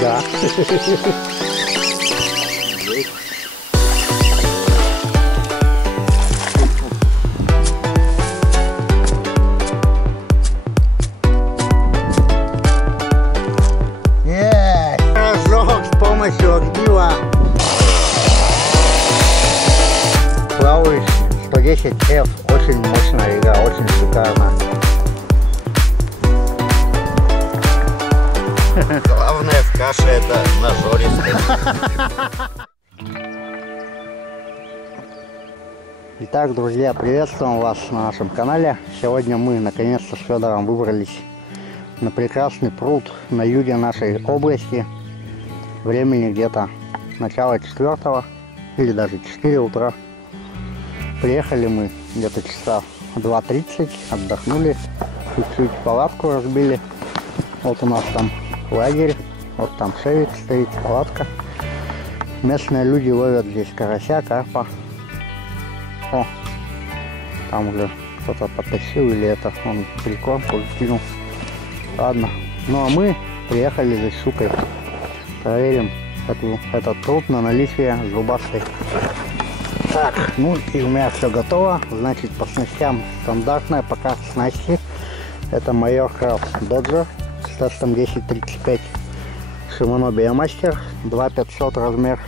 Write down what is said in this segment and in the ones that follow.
Да. Разжег с помощью огнива. Плавающий 110 F. Очень мощная игра, очень шикарно. Главное в каше это нажористость. Итак, друзья, приветствуем вас на нашем канале. Сегодня мы наконец-то с Федором выбрались на прекрасный пруд на юге нашей области. Времени где-то начало 4 или даже 4 утра. Приехали мы где-то часа 2:30, отдохнули, чуть-чуть палатку разбили. Вот у нас там лагерь, вот там шевик стоит, палатка. Местные люди ловят здесь карася, карпа. О, там уже кто-то подтащил или это он прикормку кинул. Ладно, ну а мы приехали за щукой. Проверим этот пруд на наличие зубастой. Так, ну и у меня все готово. Значит, по снастям стандартная пока снасти. Это Major Craft Dodger с тестом 1035. Shimano Biomaster 2500 размер.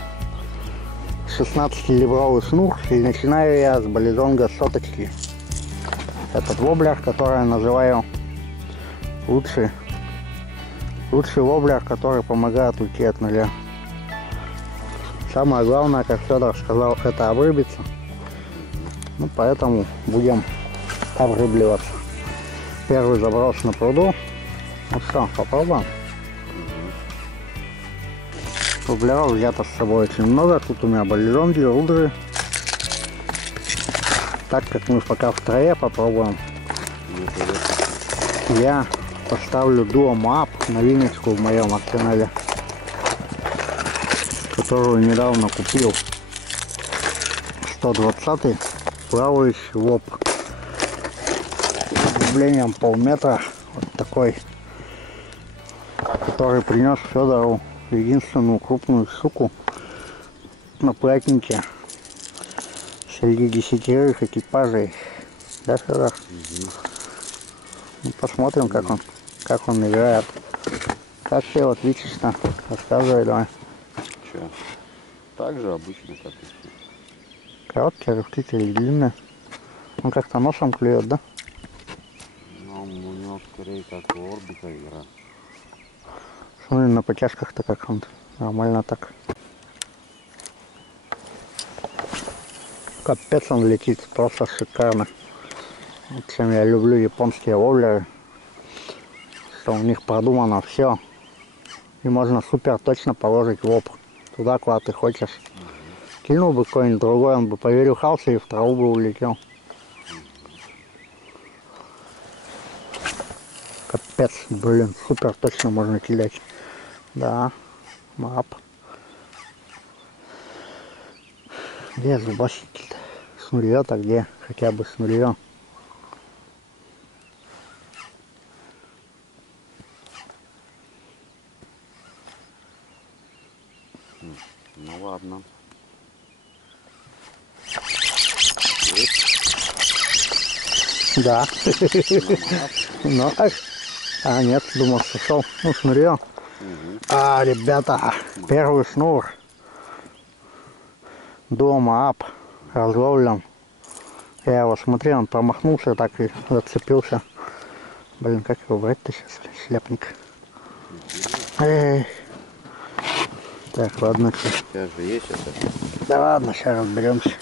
16-либровый шнур. И начинаю я с бализонга соточки. Этот воблер, который я называю лучший воблер, который помогает уйти от нуля. Самое главное, как Федор сказал, это обрыбиться. Ну, поэтому будем обрыбливаться. Первый заброс на пруду. Ну что, попробуем. Воблеров взято с собой очень много. Тут у меня бализонги, рудры. Так как мы пока в траве, попробуем. Я поставлю Duo Map, новиночку в моем арсенале, которую недавно купил. 120-й плавающий воп. Углублением полметра. Вот такой, который принес Федору единственную крупную щуку на празднике среди 10 экипажей. Да, Федор? Ну, посмотрим, как он играет. Как ты вот видишь-то? Рассказывай давай. Че? Так же обычно, как и все. Короткие рывки или длинные? Он как-то носом клюет, да? Ну, у него скорее как у орбита игра. Смотри, на потяжках-то как он нормально так. Капец, он летит, просто шикарно. Вот чем я люблю японские воблеры, что у них продумано все. И можно супер точно положить воп туда, куда ты хочешь. Кинул бы какой-нибудь другой, он бы поверюхался и в траву бы улетел. Капец, блин, супер точно можно кидать. Да, мап. Где зубасики-то? С нуля-то где? Хотя бы с нуля. Ну ладно. Да. Ну, а нет, думал, сошел. Ну, шнурье. А, ребята, первый шнур. Дома ап. Разловлен. Я его смотрел, он промахнулся, так и зацепился. Блин, как его брать-то сейчас, шляпник. Эй. Так, ладно. Сейчас же есть это. Да ладно, сейчас разберемся.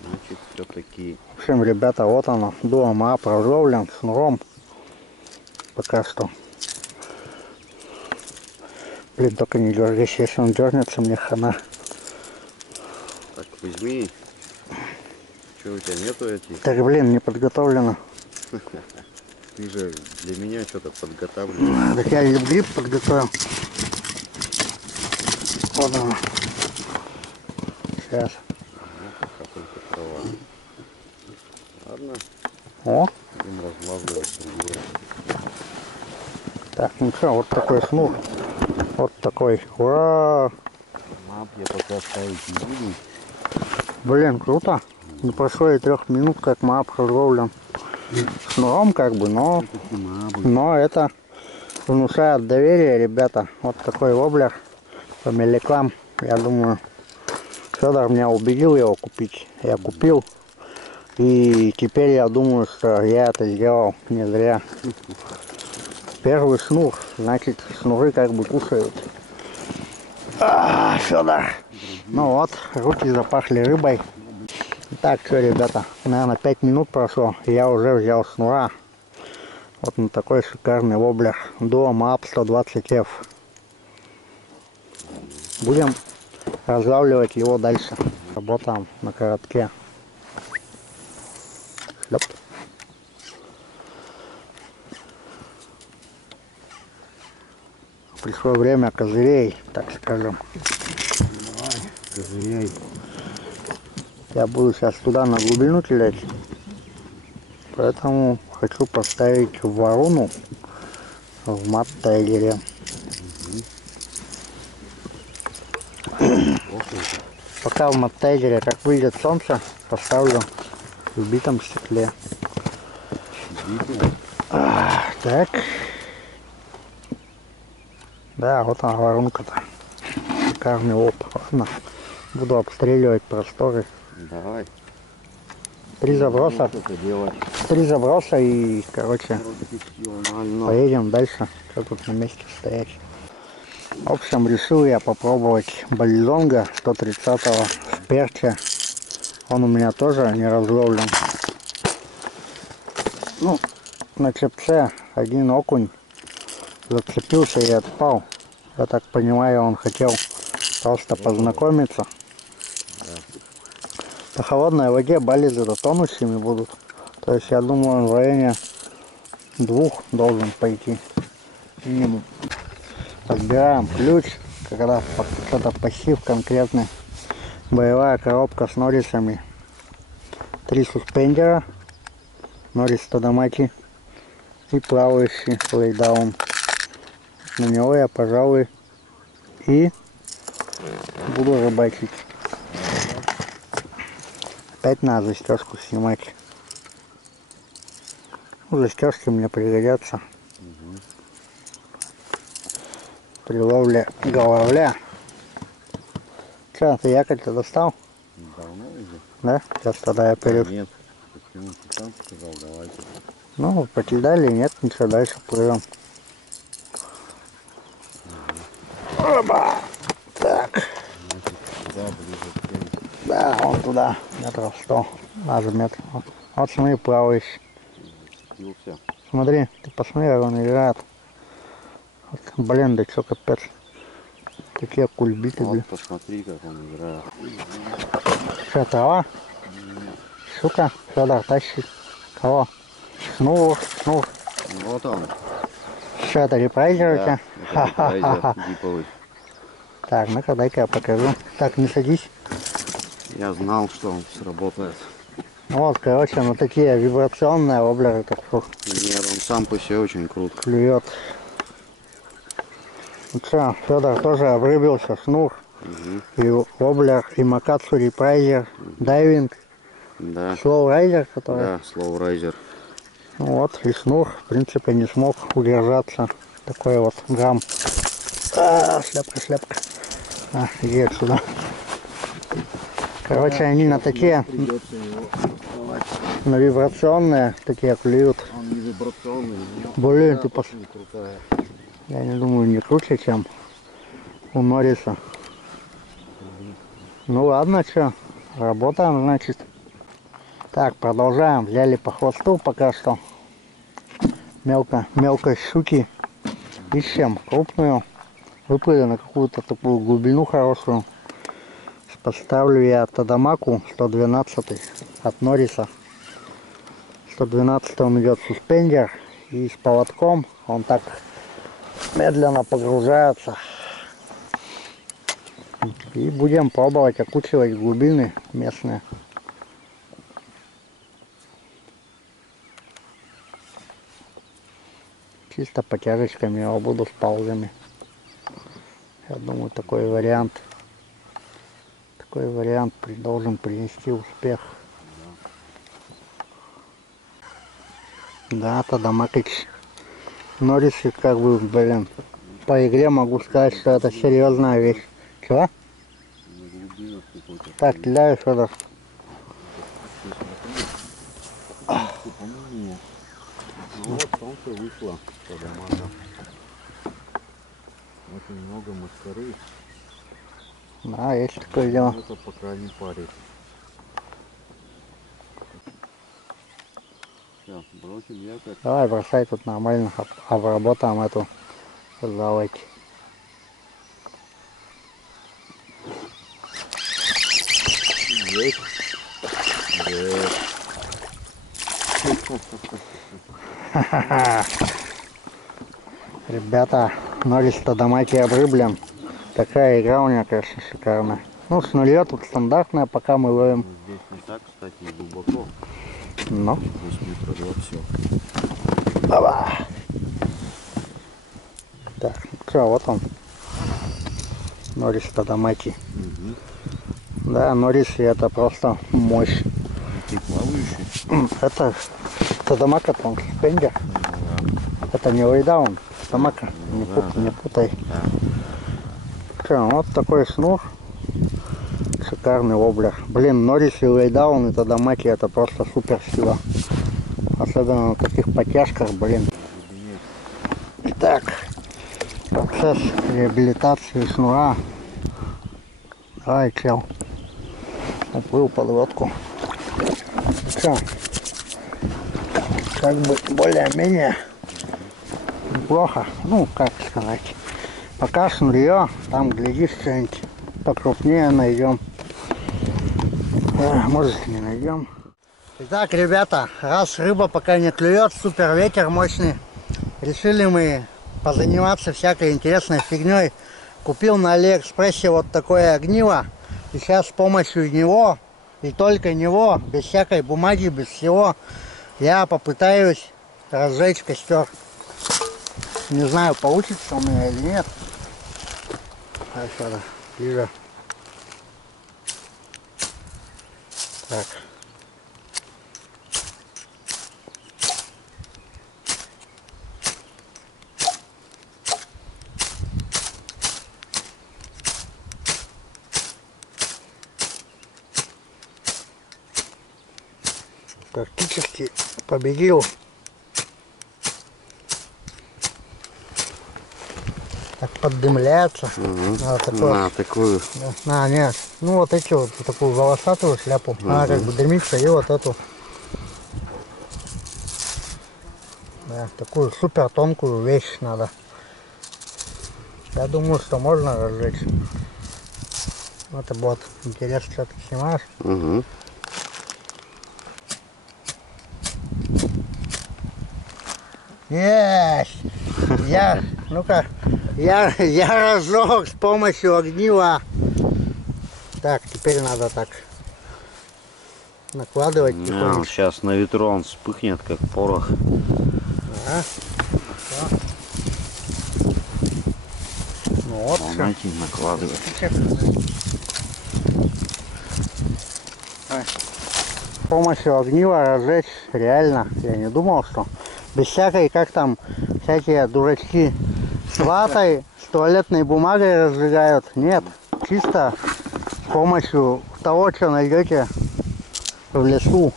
Значит, все-таки. В общем, ребята, вот оно. Дома ап разловлен шнуром. Пока что. Блин, только не дергайся, если он дернется, мне хана. Так, возьми. Что, у тебя нету этих? Так, блин, не подготовлено. Ты же для меня что-то подготавливаешь. Так я и гриб подготовил. Вот оно. Сейчас. Ладно. О. Будем разлавливать другое. Так, ну что, вот такой шнур. Вот такой. Ура! Мап я пока ставить не буду. Блин, круто. Не прошло и 3 минут, как мап разловлен. Шнуром как бы, но это внушает доверие, ребята. Вот такой воблер по меликам. Я думаю, Федор меня убедил его купить. Я купил. И теперь я думаю, что я это сделал не зря. Первый шнур, значит, шнуры как бы кушают. Федор. Ну вот, руки запахли рыбой. Так, что, ребята, наверное, 5 минут прошло, и я уже взял шнура. Вот на такой шикарный воблер. Duo MAP 120F. Будем разлавливать его дальше. Работаем на коротке. Шлеп. Пришло время козырей, так скажем. Давай, козыряй. Я буду сейчас туда на глубину кидать. Поэтому хочу поставить ворону в мат-тайгере. Пока в мат-тайгере, как выйдет солнце, поставлю в битом стекле. Так. Да, вот она воронка-то. Шикарный оп. Ладно. Буду обстреливать просторы. Давай. 3 заброса. 3 заброса и, короче, поедем дальше. Что тут на месте стоять? В общем, решил я попробовать баллизонга 130-го в перче. Он у меня тоже не разловлен. Ну, на чепце один окунь зацепился и отпал. Я так понимаю, он хотел просто познакомиться. На холодной воде баллизы-то тонущими будут. То есть я думаю, он в районе 2 должен пойти. Минимум. Подбираем ключ, когда что-то пассив конкретный. Боевая коробка с норрисами. 3 суспендера. Норрис Тадамати. И плавающий лейдаун. На него я, пожалуй, и буду рыбачить. Опять надо застежку снимать. Ну, застежки мне пригодятся. При ловле головля. Че, ты якорь-то достал? Давно уже? Да? Сейчас тогда я перейду. Нет. Почему ты сам сказал, давай. Ну, покидали, нет, ничего, дальше плывем. Оба! Так. Да, ближе к теме. Да, вон туда, метров 100, даже метров. Вот смотри, плавающий. Спился. Смотри, ты посмотри, как он играет. Вот, блин, да чё, капец. Такие кульбиты, Вот блин. посмотри, как он играет. Что, трава? Сука, Федор тащит. Кого? Шнур, шнур. Вот он. Что, это репрайзер у тебя? Да, это диповый. Так, ну-ка, дай-ка я покажу. Так, не садись. Я знал, что он сработает. Вот, короче, ну такие вибрационные воблеры, как Нет, он сам по себе очень крут. клюет. Ну что, Федор тоже обрыбился, шнур, и воблер, и макацу репрайзер, дайвинг, Да. слоурайзер, который. Да, слоурайзер. Ну вот, и шнур, в принципе, не смог удержаться. Такой вот грамм. Шляпка, шляпка. Иди отсюда. Короче, они на такие, Придется его давать. на вибрационные такие клюют. Он не вибрационный. Блин, ты очень крутая. Я не думаю, не круче, чем у Норриса. Ну ладно, что, работаем, значит. Так, продолжаем. Взяли по хвосту пока что. Мелкой щуки. Ищем крупную. Выплыли на какую-то такую глубину хорошую. Поставлю я Тадамаку 112 от Норриса. 112 он идет суспендер. И с поводком он так медленно погружается. И будем пробовать окучивать глубины местные. Чисто потяжечками его буду с паузами. Я думаю, такой вариант должен принести успех. Да, Тадамакич. Норрисы, как бы, блин, по игре могу сказать, что это серьезная вещь. Чего? Так, стреляю, Федор. Ну вот солнце вышло, Тадамака. Очень много мускары. Да, есть такое дело. Это по крайней паре. Сейчас, бросим якорь. Давай, бросай тут нормально, обработаем эту заводь. Есть. Ребята, Норрис Тадамаки обрыблен. Такая игра у меня, конечно, шикарная. Ну, шнурье тут стандартное, пока мы ловим. Здесь не так, кстати, и глубоко. Ну. Здесь метра два, все. Опа. Так, ну что, вот он. Норрис Тадамаки. Угу. Да, Норрис, это просто мощь. Ты плавающий? Это Тадамака тонкий спендер. Да. Это не лейдаун, Тадамака. Не путай. Да. Что, вот такой шнур. Шикарный воблер. Блин, Норрис и лейдаун и Тадамаки это просто супер сила. Особенно на таких подтяжках, блин. Итак, процесс реабилитации шнура. Давай, чел. Уплыл под лодку. Что? Как бы более-менее неплохо. Ну, как сказать. Пока шнурье, там, глядишь, что-нибудь покрупнее найдем. Может, не найдем. Итак, ребята, раз рыба пока не клюет, супер ветер мощный, решили мы позаниматься всякой интересной фигней. Купил на Алиэкспрессе вот такое огниво. И сейчас с помощью него, и только него, без всякой бумаги, без всего, я попытаюсь разжечь костер. Не знаю, получится у меня или нет. Сюда, ближе. Так. Практически победил. Так поддымляется. Угу. На такую. Нет. Ну вот эти вот, такую волосатую шляпу. Она как бы дымится, и вот эту. Да, такую супер тонкую вещь надо. Я думаю, что можно разжечь. Это вот интересно, что ты снимаешь. Угу. Есть! Ну-ка, я разжег с помощью огнива. Так, теперь надо так накладывать тихонечко. Сейчас на ветру он вспыхнет, как порох. Ага. Ну вот, Волнайте, накладывать. с помощью огнива разжечь реально. Я не думал, что без всякой, как там, всякие дурачки с ватой, с туалетной бумагой разжигают. Нет, чисто с помощью того, что найдете в лесу.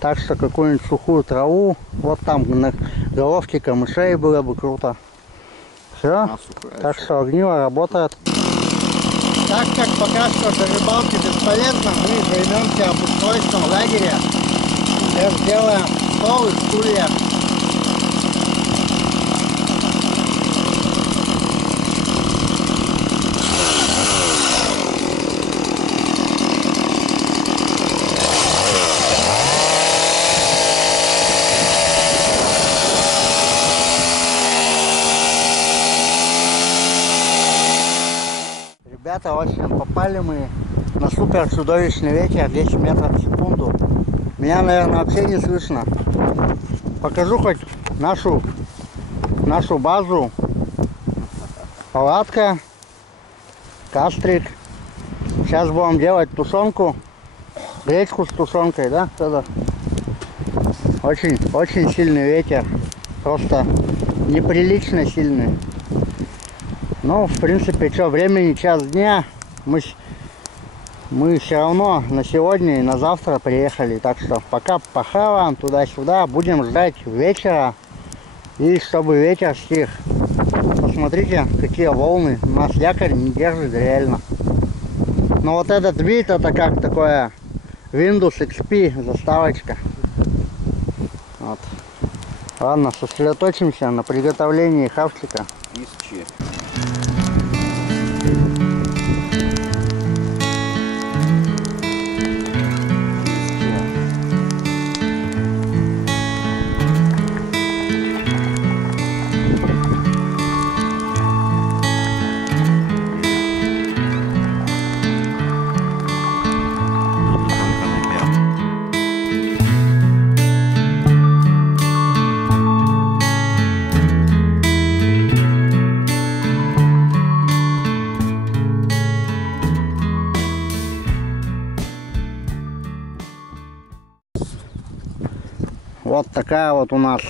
Так что какую-нибудь сухую траву, вот там на головке камышей было бы круто. Все, так что огниво работает. Так как пока что до рыбалки бесполезно, мы займемся обустройством лагеря. Сейчас сделаем стол и стулья. Ребята, в общем, попали мы на супер чудовищный ветер, 10 метров в секунду. Меня, наверное, вообще не слышно. Покажу хоть нашу базу. Палатка, кастрик. Сейчас будем делать тушенку. Гречку с тушенкой, да, Федор? Очень сильный ветер. Просто неприлично сильный. Ну, в принципе, что, времени час дня. Мы все равно на сегодня и на завтра приехали. Так что пока похаваем туда-сюда. Будем ждать вечера. И чтобы ветер стих. Посмотрите, какие волны. У нас якорь не держит реально. Но вот этот вид, это как такое Windows XP заставочка. Вот. Ладно, сосредоточимся на приготовлении хавчика. Вот такая вот у нас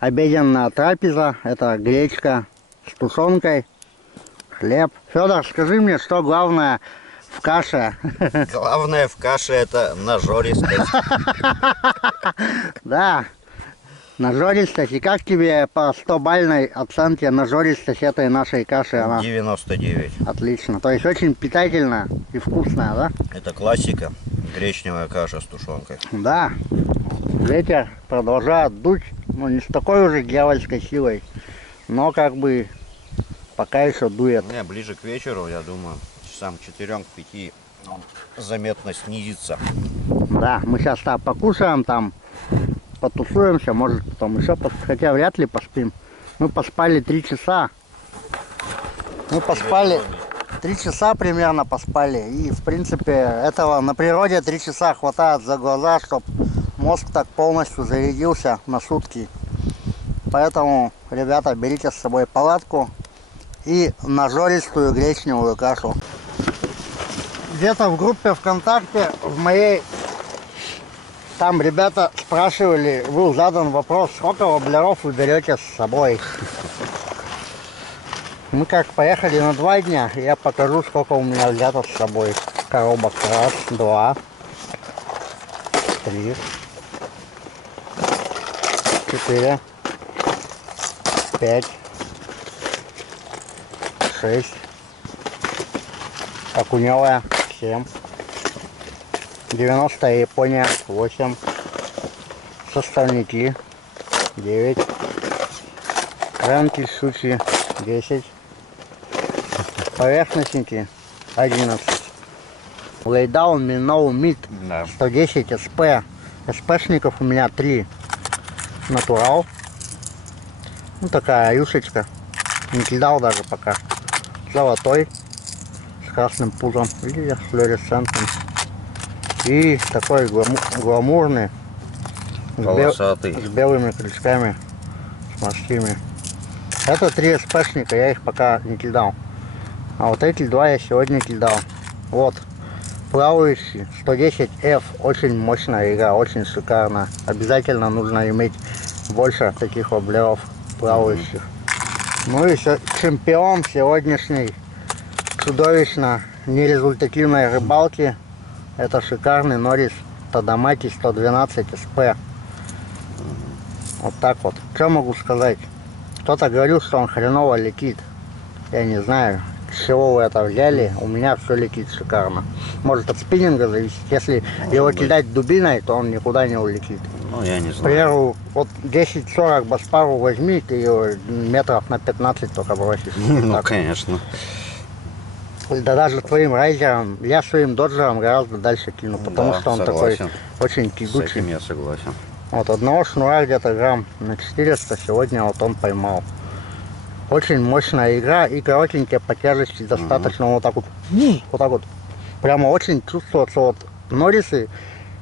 обеденная трапеза. Это гречка с тушенкой, хлеб. Федор, скажи мне, что главное в каше? Главное в каше это нажористость. Да, нажористость. И как тебе по 100-бальной оценке нажористость этой нашей каши? Она 99. отлично. То есть очень питательная и вкусная, да? Это классика. Гречневая каша с тушенкой. Да. Ветер продолжает дуть, но не с такой уже дьявольской силой, но как бы пока еще дует. Не, ближе к вечеру, я думаю, часам 4-5 заметно снизится. Да, мы сейчас там покушаем, там потусуемся, может потом еще хотя вряд ли поспим. Мы поспали 3 часа. Мы поспали 3 часа примерно поспали. И в принципе этого на природе 3 часа хватает за глаза, чтобы мозг так полностью зарядился на сутки. Поэтому, ребята, берите с собой палатку и нажористую гречневую кашу. Где-то в группе ВКонтакте в моей, там ребята спрашивали, был задан вопрос, сколько воблеров вы берете с собой. Мы как поехали на 2 дня, я покажу, сколько у меня взято с собой коробок. 1, 2, 3, 4, 5, 6, окуневая 7, 90 Япония 8, составники 9, рамки щучьи 10, поверхностники 11, лейдаун миноу мид 110 СП. СПшников у меня 3. Натурал. Ну такая юшечка. Не кидал даже пока. Золотой. С красным пузом. Или флуоресцентным. И такой гламурный. Полосатый. С белыми крючками. С морскими. Это 3 СПшника. Я их пока не кидал. А вот эти 2 я сегодня кидал. Вот. Плавающий 110F. Очень мощная игра. Очень шикарная. Обязательно нужно иметь больше таких воблеров плавающих. Ну и чемпион сегодняшней чудовищно нерезультативной рыбалки. Это шикарный Норис Тадамаки 112 СП. Вот так вот. Что могу сказать? Кто-то говорил, что он хреново летит. Я не знаю, с чего вы это взяли. У меня все летит шикарно. Может, от спиннинга зависит. Если его кидать дубиной, то он никуда не улетит. Ну, я не знаю. К примеру, вот 10-40 баспару возьми, ты его метров на 15 только бросишь. Ну, так. конечно. Да даже твоим райдером, я своим доджером гораздо дальше кину, потому Да, что он согласен. такой очень С кидучий. этим я согласен. Вот одного шнура где-то грамм на 400 сегодня вот он поймал. Очень мощная игра и коротенькие по тяжести достаточно вот так вот, прямо очень чувствуется вот Норисы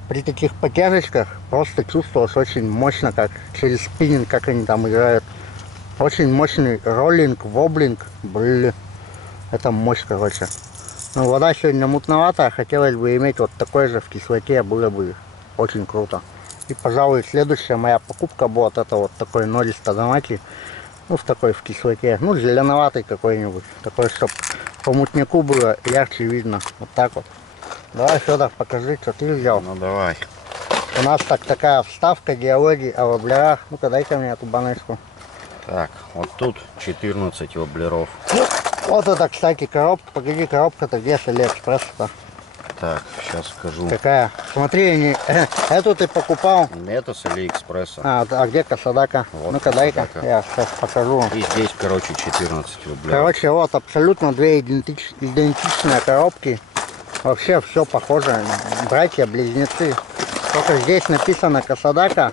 при таких потяжечках, просто чувствуешь очень мощно, как через спиннинг, как они там играют. Очень мощный роллинг, воблинг, блин, Это мощь, короче. Ну, вода сегодня мутноватая, хотелось бы иметь вот такой же в кислоте, было бы очень круто. И, пожалуй, следующая моя покупка будет это вот такой норис тазамаки. Ну, в такой в кислоте. Ну, зеленоватый какой-нибудь. Такой, чтобы по мутняку было ярче видно. Вот так вот. Давай, Федор, покажи, что ты взял. Ну давай. У нас такая вставка, диалоги о воблерах. Ну-ка, дай-ка мне эту баночку. Так, вот тут 14 воблеров. Вот это, кстати, коробка. Погоди, коробка-то где с Алиэкспресса-то? Так, сейчас скажу. Какая? Смотри, не... эту ты покупал. Это с Алиэкспресса. А где Касадака? Вот Ну-ка, дай-ка, Касадака. я сейчас покажу. И здесь, короче, 14 воблеров. Короче, вот абсолютно две идентичные коробки. Вообще все похоже. Братья-близнецы. Только здесь написано Касадака,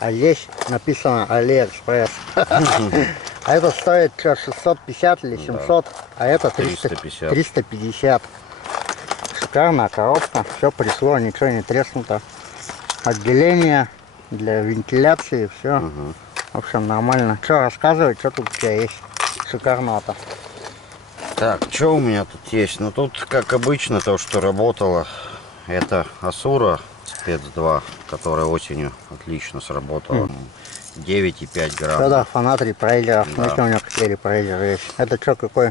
а здесь написано Алиэкспресс. А это стоит что, 650 или 700, а это 350. 350. Шикарная коробка, все пришло, ничего не треснуто. Отделение для вентиляции, все. В общем, нормально. Что, рассказывай, что тут у тебя есть шикарного-то? Так, что у меня тут есть? Ну тут, как обычно, то, что работало, это Асура Спец 2, которая осенью отлично сработала. 9,5 грамм. Федор, фанат репрейзеров. Да. Смотрите, у него какие репрейзеры есть. Это что, какой?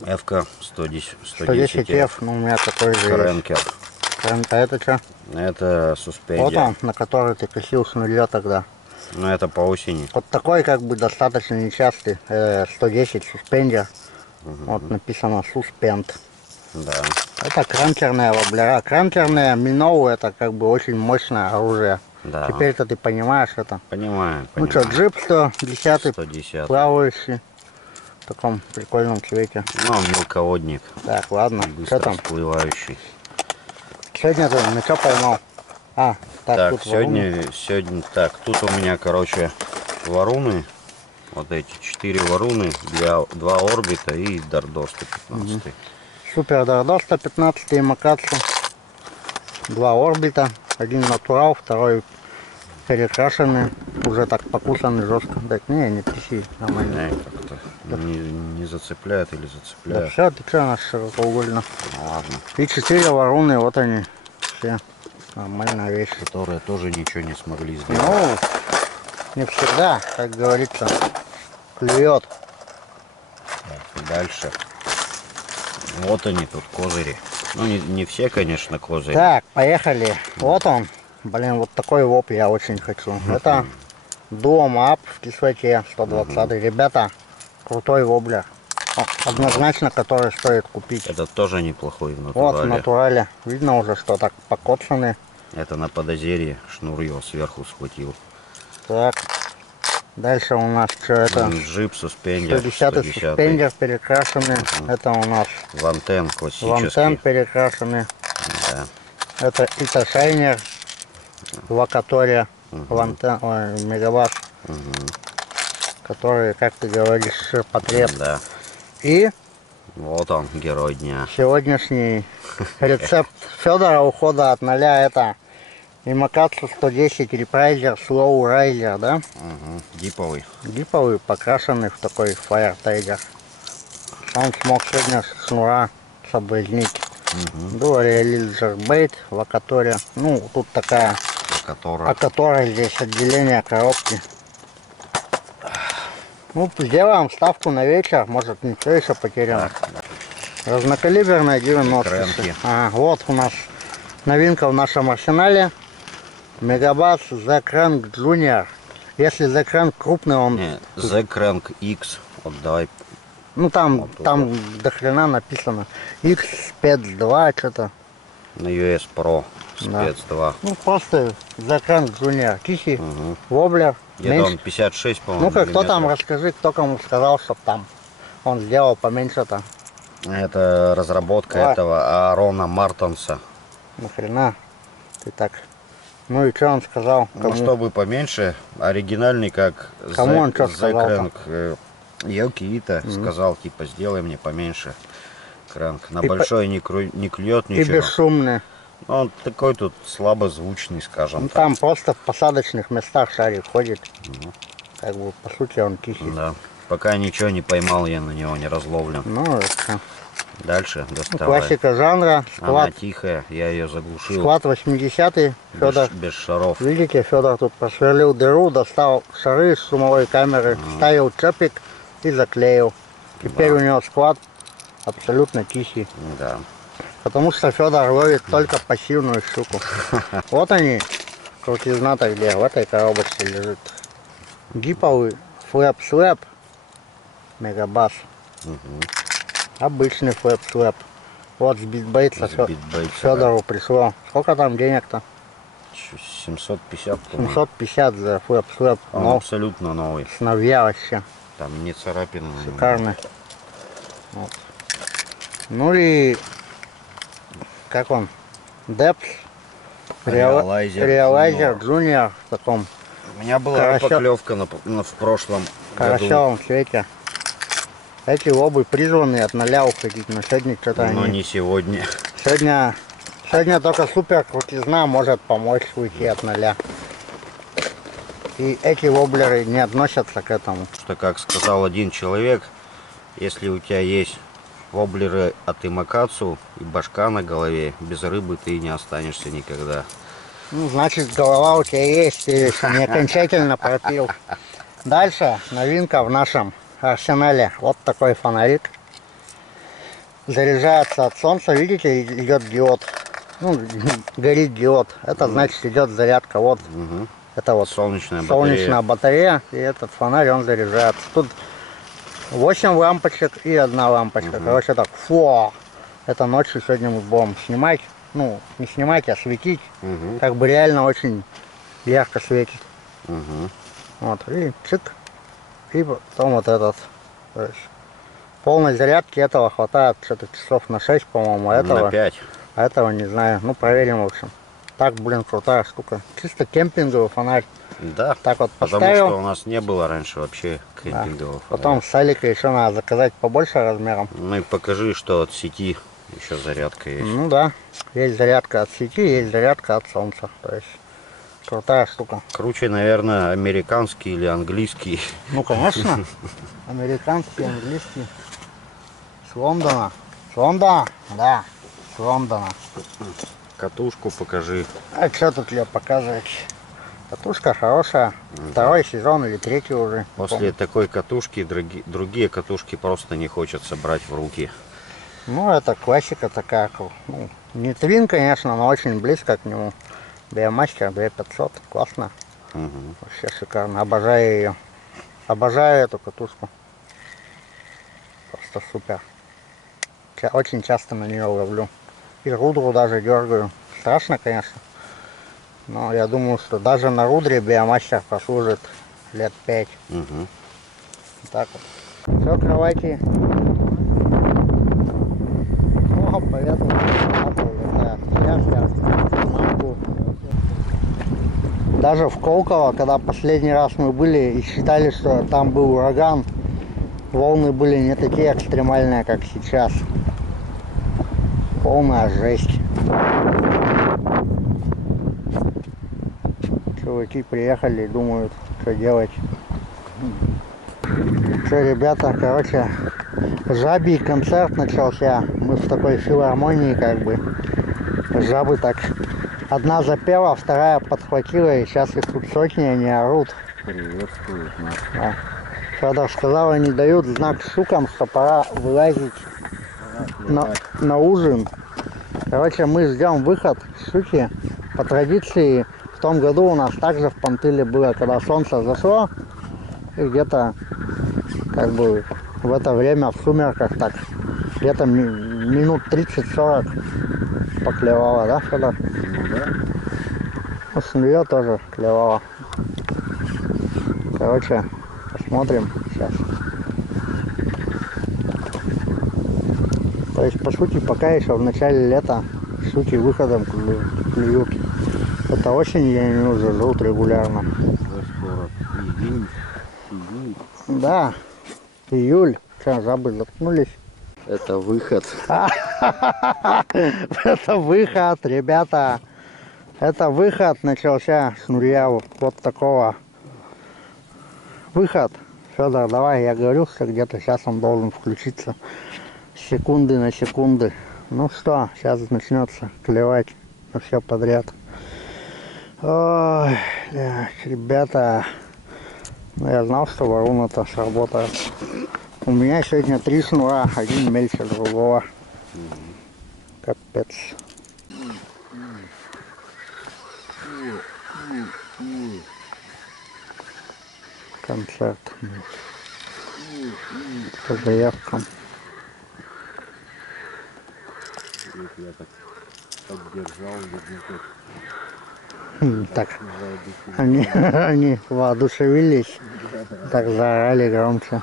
FK 110 110F, ну у меня такой же есть. Кренкер. А это что? Это Вот суспендия. он, на который ты косил с нуля тогда. Ну это по осени. Вот такой как бы достаточно нечастый. 110 суспендер. Вот написано суспенд. Да. Это кранкерная воблера. Кранкерная Миноу это как бы очень мощное оружие. Да. Теперь-то ты понимаешь это. Понимаю, Ну понимаю. что, джип 110, 110. плавающий. В таком прикольном цвете. Ну, он мелководник. Так, ладно. Что Быстро там? всплывающий. Сегодня ты на что поймал? А, Так, тут варуны. сегодня, так, тут у меня, короче, варуны. Вот эти 4 варуны для 2 орбита и Дардо 115. Супер Дардо 115 и Макацу. 2 орбита. Один натурал, второй перекрашенный. Уже так покусанный жестко. Так, не тряси, нормально. Как-то не зацепляет или Да зацепляет. все, ты что, наш широкоугольно. Ну, ладно. И 4 варуны, вот они. Все. Нормальная вещь. Которые тоже ничего не смогли сделать. Ну, не всегда, как говорится, клюет. Так, и дальше. Вот они тут, козыри. Ну, не все, конечно, козыри. Так, поехали. Вот он. Блин, вот такой воп я очень хочу. Это Duo Map в кислоте 120. Ребята, крутой воблер. Однозначно, который стоит купить. Это тоже неплохой в Вот натурале. в натурале. Видно уже, что так покоцаны. Это на подозерье. Шнур его сверху схватил. Так. Дальше у нас что это? Джип, суспендер. 110 суспендер перекрашенный. Это у нас Вантен классический. Вантен перекрашенный. Да. Это Ита Шайнер. Локатория. Вантен, ой, Мегабас. Который, как ты говоришь, ширпотреб. Да. И Вот он, герой дня. сегодняшний рецепт Федора ухода от 0 это Имакацу 110 репрайзер Slow Riser, да? Диповый. Диповый, покрашенный в такой Fire Tiger. Он смог сегодня с шнура соблазнить. Дуа реализер бейт, локатория. Ну, тут такая, Которая... о которой здесь отделение коробки. Ну, сделаем ставку на вечер, может не все еще потеряем. Разнокалиберная 90. Крэнки. Вот у нас новинка в нашем арсенале. Мегабас The Crank Junior. Если The Crank крупный, он... Не, The Crank X. Вот давай. Ну там, Вот тут там до хрена написано. X Спец 2 что-то. На US Pro. Да. Спец 2. Ну просто The Crank Junior. Тихий, воблер. Где-то он 56, по-моему. Ну-ка, кто там, миллиметров. расскажи, кто кому сказал, чтоб там он сделал поменьше-то. Это разработка Давай. этого Аарона Мартонса. Нахрена ты так? Ну и что он сказал? Ну, Кому? чтобы поменьше, оригинальный, как Кому он чё The сказал-то? Crank. Йоки сказал, типа, сделай мне поменьше кранк. На И большой не клюет И ничего. бесшумный. Он такой тут слабозвучный, скажем Ну так. там просто в посадочных местах шарик ходит. Как бы по сути он тихий. Да. Пока ничего не поймал я на него, не разловлен. Ну это Дальше Ну, доставай. классика жанра. Она Склад, тихая, я ее заглушил. склад 80-й. Федор, Без шаров. видите, Федор тут просверлил дыру, достал шары из шумовой камеры, вставил цепик и заклеил. Теперь у него склад абсолютно тихий. Да. Потому что Федор ловит только пассивную щуку. Вот они, крутизна-то где, в этой коробочке лежит. Диповый флэп-слэп мегабас. Обычный флэп-слэп. Вот с битбейтса битбейтса, Федору пришло. Сколько там денег-то? 750, по-моему. 750 за флэп-слэп. Он Но абсолютно новый. с новья вообще. Там не царапины. Шикарный. Вот. Ну и как он? Депс. Реалайзер Junior в таком У меня была поклевка в прошлом году. карасевом цвете. Эти лобы призваны от 0 уходить, но сегодня что-то Но они... не сегодня. Сегодня только супер крутизна может помочь уйти от 0. И эти воблеры не относятся к этому. Что, как сказал один человек, если у тебя есть воблеры от Имакацу и башка на голове, без рыбы ты не останешься никогда. Ну, значит, голова у тебя есть, ты еще не окончательно пропил. Дальше новинка в нашем арсенале. Вот такой фонарик. Заряжается от солнца. Видите, идет диод. Ну, горит диод. Это значит, идет зарядка. Вот. Это вот солнечная батарея. И этот фонарь, он заряжается. Тут 8 лампочек и 1 лампочка. Короче, так, фу. Это ночью сегодня мы будем снимать. Ну, не снимать, а светить. Как бы реально очень ярко светит. Вот, и чик. И потом вот этот. То есть полной зарядки этого хватает что-то часов на 6, по-моему. На 5. А этого не знаю. Ну, проверим, в общем. Так, блин, крутая штука. Чисто кемпинговый фонарь. Да, так вот потому поставил. что у нас не было раньше вообще кемпингового фонаря. Потом с Алика еще надо заказать побольше размером. Ну и покажи, что от сети еще зарядка есть. Ну да, есть зарядка от сети, есть зарядка от солнца. То есть крутая штука. Круче, наверное, американский или английский. Ну, конечно. Американский, английский. С Лондона. С Лондона? Да, с Лондона. Катушку покажи. А что тут я показывать? Катушка хорошая. Второй сезон или третий уже. После такой катушки другие катушки просто не хочется брать в руки. Ну, это классика такая. Ну, не твин, конечно, но очень близко к нему. Биомастер 2500. Классно. Вообще шикарно. Обожаю ее. Обожаю эту катушку. Просто супер. Очень часто на нее ловлю. И рудру даже дергаю. Страшно, конечно. Но я думаю, что даже на рудре биомастер прослужит лет 5. Так вот. Все, кровати. О, по ветру летает. Даже в Колково, когда последний раз мы были и считали, что там был ураган, волны были не такие экстремальные, как сейчас. Полная жесть. Чуваки приехали и думают, что делать. Что, ребята, короче, жабий концерт начался. Мы в такой филармонии, как бы. Жабы так. Одна запела, вторая подхватила, и сейчас их тут сотни, они орут. Приветствуют нас. Да. Федор сказал, они дают знак щукам, что пора вылазить на ужин. Короче, мы ждем выход щуки. По традиции, в том году у нас также в Пантыле было, когда солнце зашло, и где-то как бы в это время в сумерках так где-то минут 30-40 поклевало, да, Федор? Ну да. Ну, с нее тоже клевало. Короче, посмотрим сейчас. То есть, по сути, пока еще в начале лета щуки выходом клюют. Это осенью они уже жрут регулярно. Скоро июнь. Да, июль. Что, жабы заткнулись? Это выход. Это выход, ребята. Это выход начался с нуля вот такого. Выход. Федор, давай, я говорю, что где-то сейчас он должен включиться. секунды на секунды. Ну что, сейчас начнется клевать на все подряд. Ой, ребята, ну, я знал, что ворона-то сработает. У меня сегодня 3 шнура, один мельче другого. Капец. Концерт. По заявкам. Я так поддержал, Так, они воодушевились, так заорали громче.